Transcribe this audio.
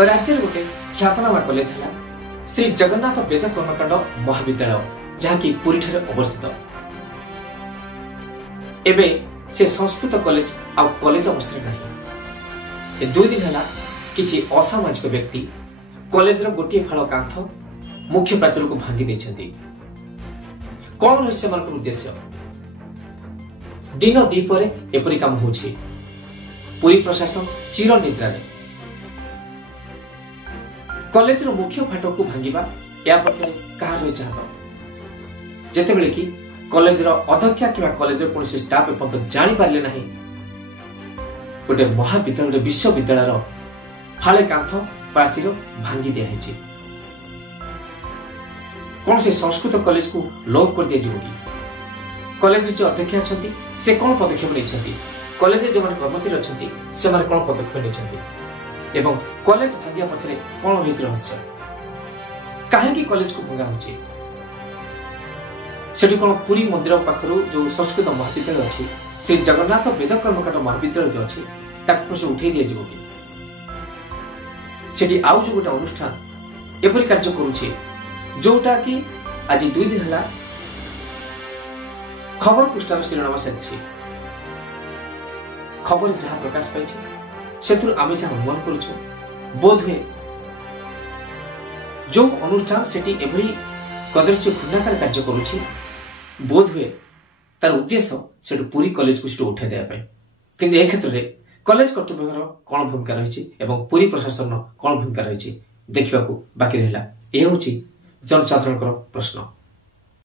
राज्य गोटे ख्यातनामा कॉलेज है श्री जगन्नाथ वेद कर्मकांड महाविद्यालय जहाँकि पुरी अवस्थित। एबे से संस्कृत कॉलेज आ कॉलेज अवस्थित नहीं। 2 दिन है किसी असामाजिक व्यक्ति कॉलेज गोटे फाड़ कांथ मुख्य प्राचीर को भांगी देछंती। कौन रही उद्देश्य? दिन दीपर एपरी काम होछि। पुरी प्रशासन चिर निद्रा कॉलेज मुख्य फाटक को भांगिबा या पछरे कहा रही चाहत जेतेबेले कि कॉलेज अध्यक्षा कि कॉलेज कौन स्टाफ एपर्यंत जानी पारे ना गोटे महाविद्यालय विश्वविद्यालय फाले कांथ प्राचीर भांगी दिया कौन से संस्कृत कॉलेज को लॉक कर दिया कि कॉलेज जो अध्यक्ष अच्छा से कौन पदक्षेप नहीं कॉलेज जो कर्मचारी अच्छा से कौन पदक्षेप नहीं एवं कॉलेज भाग्या पछरे कौन होई रहस्य कहीं कॉलेज को भंगा होची सेठी कौन पुरी मंदिर पाखरु जो संस्कृत महाविद्यालय अच्छी श्री जगन्नाथ वेद कर्मकांड महाविद्यालय जो अच्छी ताकू से उठे दिया कि सेठी आउ जो गोटे अनुष्ठान एपरी कार्य करुछि जोटा कि आज 2 दिन है खबर पृष्ठार शिरोनामा साजिश खबर जहाँ प्रकाश पाई से आम जहाँ अनुमान करुचु बोध हुए जो अनुष्ठान सेठी एभली कदर्य घृणाकार कार्य करुछि बोध हुए तार उद्देश्य से पुरी कॉलेज को उठाई देवाई किंतु ए क्षेत्र में कॉलेज कर्तृपक्ष कौन भूमिका रही एवं पुरी प्रशासन कौन भूमिका रही देखा बाकी रहा। यह हूँ जनसाधारण प्रश्न।